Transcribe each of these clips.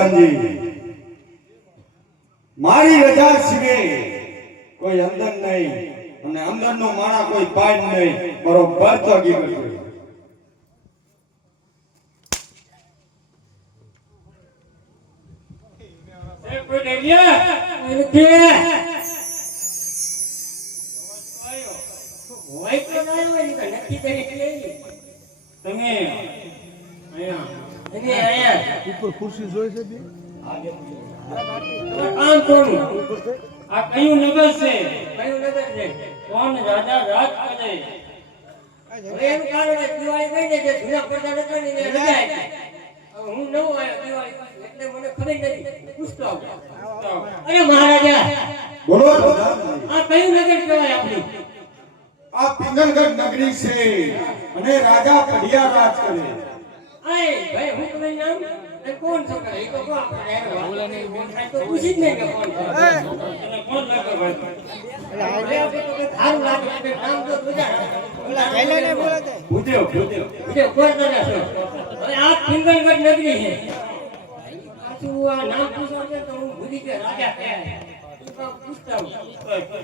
પ્રધાનજી મારી રજા સિવાય કોઈ અંદર નહીં અને અંદરનો માણા કોઈ પાડ નહીં બરોબર તો ગીર કોઈ દેવિયા નથી હોય તો ના હોય ને નક્કી કરી તમે અહીંયા ઉપર ખુરશી જોઈ છે બે કામ કોનું આ કયું નગર છે કોણ રાજા રાજ કરે એમ કારણે દિવાળી કઈ દે જૂના પડદા નતા ને રજા હું નવો આવ્યો દિવાળી એટલે મને ખબર નથી પૂછતો અરે મહારાજા બોલો આ કયું નગર કહેવાય આપણી આ પિંગલગઢ નગરી છે અને રાજા કડિયા રાજ કરે આય ભાઈ હું તમારું નામ એ કોણ છો કરે એ તો કો આપણે બોલાને તો પૂછી જ નહીં કે કોણ છે અને કોણ લાગે ભાઈ એટલે તો ધાર લાગે કે નામ તો બધા બોલા જઈલાને બોલાતે ભૂત્યો કોણ કરે છે હવે આ પિંગલગઢ નગરી છે પાછું આ નામ પૂછો કે તો હું ભૂલી કે રાજા કે પૂછતા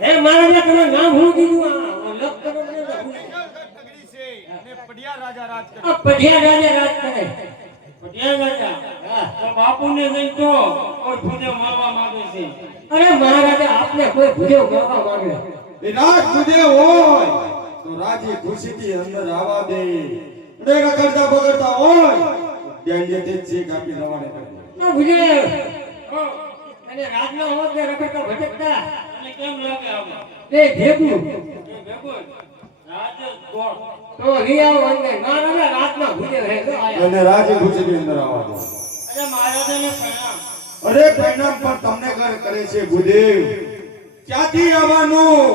હે મારા તમારું નામ હું કીધું આ લખ કરો ને પડિયા રાજા રાજ કરે પઢિયા રાજા રાજ કરે પઢિયા રાજા તો બાપુને નહીં તો કોઈ ભૂદેવ મારવા માંગે છે અરે મહારાજા આપને કોઈ ભૂદેવ મારવા માંગે એ રાજ ભૂદેવ હોય તો રાજી ખુશીથી અંદર આવવા દે અને રખડતા બગડતા હોય ત્યાં જે તે જે કાપી રવાડે કરે ના ભૂદેવ અને રાજના હોય કે રખડતા ભટકતા અને કેમ લાગે આમાં એ ભેગું રાજ ગોળ તો રિયાઓ અંદર મારા રાતના ભૂદેવ હે તો આયા અને રાજી ખુશીથી અંદર આવવા દે અરે મહારાજાને પ્રણામ અરે પરિણામ પણ તમને કરે છે ભૂદેવ ક્યાંથી આવવાનું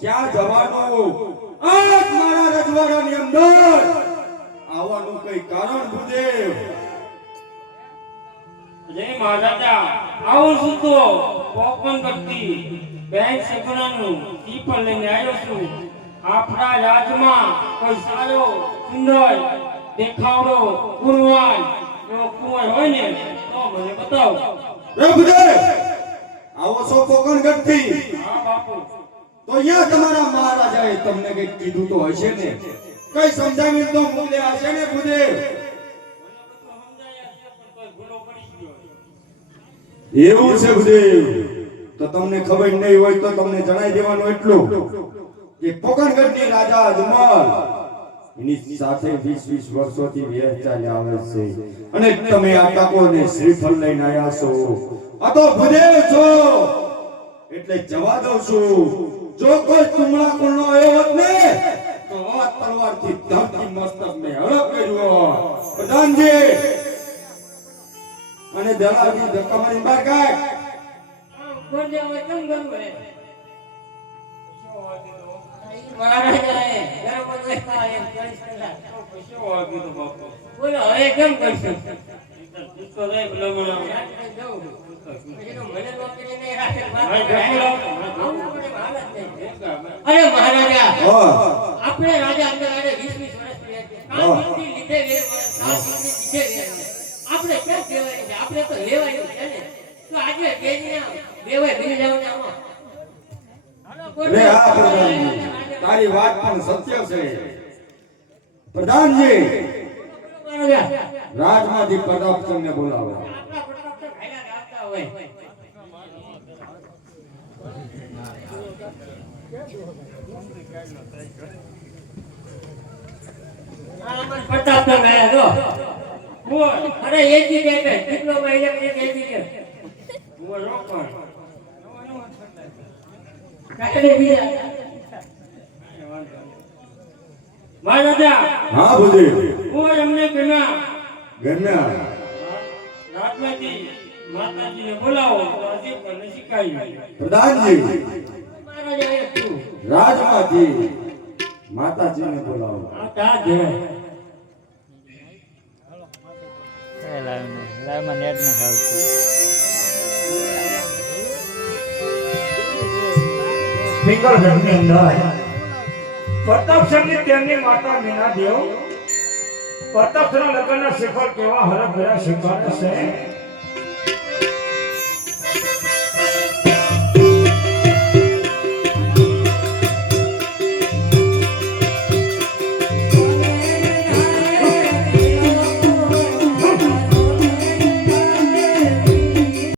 ક્યાં જવાનું આજ મારા રજવાડાની અંદર આવવાનું કઈ કારણ ભૂદેવ જય મહારાજા આવું છું તો પોપન કરતી બેંક સગણાનું ઈ પણ લઈને આવ્યો છું આપણા રાજમાં કોઈ સારો સુંદર દેખાવડો ગુણવાન એવો કુંવર હોય ને તો મને બતાવો રે ભૂદેવ આવો છો કોકણગઢથી હા બાપુ તો અહીંયા તમારા મહારાજાએ તમને કઈ કીધું તો હશે ને કઈ સમજાવી તો મોકલ્યા હશે ને ભૂદેવ એવું છે ભૂદેવ તો તમને ખબર નહીં હોય તો તમને જણાઈ દેવાનું એટલું કે કોકણગઢની રાજા અજમલ એની સાથે 20 વર્ષોથી વેર ચાલ્યા આવે છે અને તમે આ ટાકોને શ્રીફળ લઈને આવ્યા છો આ તો ભૂદેવ છો એટલે જવા દઉં છું જો કોઈ તુમડા કુળનો આવ્યો હોત ને તો આ તલવારથી ધરતી મસ્તકને હળપ કર્યો પ્રધાનજી અને દલાલજી ધક્કા મારી બહાર કાઢ કોણ દેવ કેમ ગયું હે મહારાજાએ ગરમ દેખા એમ કરી શકલા તો પૈસો વાગી તો બાપુ બોલો હવે કેમ કરશું તો રે બોલો મને જાઉં પછી તો મને નોકરી નહીં રાખે અરે મહારાજા આપણે રાજા અંદર આને 20 વર્ષ કામ લીધે આપણે ક્યાં કહેવાય છે આપણે તો લેવાયું છે ને તો આજે બેનિયા બેવાય બની જવાનું આમાં રે આ પ્રધાનજી તારી વાત પણ સત્ય છે પ્રધાનજી રાજમાંથી પ્રતાપચંદને બોલાવો આપણા પ્રતાપ ભાઈલા આવતા હોય પ્રતાપ તો ગયા જો બોલ અરે એક દી કે ડિપ્લોમા ઇલેક્ટ્રિક એન્જિનિયર બોલ રોકણ કાલે બીજા મહારાજા હા ભૂદેવ બોલ અમને ઘણા રાતમાંથી માતાજીને બોલાવો તો આજે પણ શીખાય પ્રધાનજી મહારાજા એ તું રાજમાંથી માતાજીને બોલાવો આ તા જવાય લાઈવમાં નેટ ન આવતું પિંગલગઢની અંદર પ્રતાપસિંહની તેમની માતા મીનાદેવ પ્રતાપસિંહના લગ્નના શિખર કેવા હરભરા શિખર છે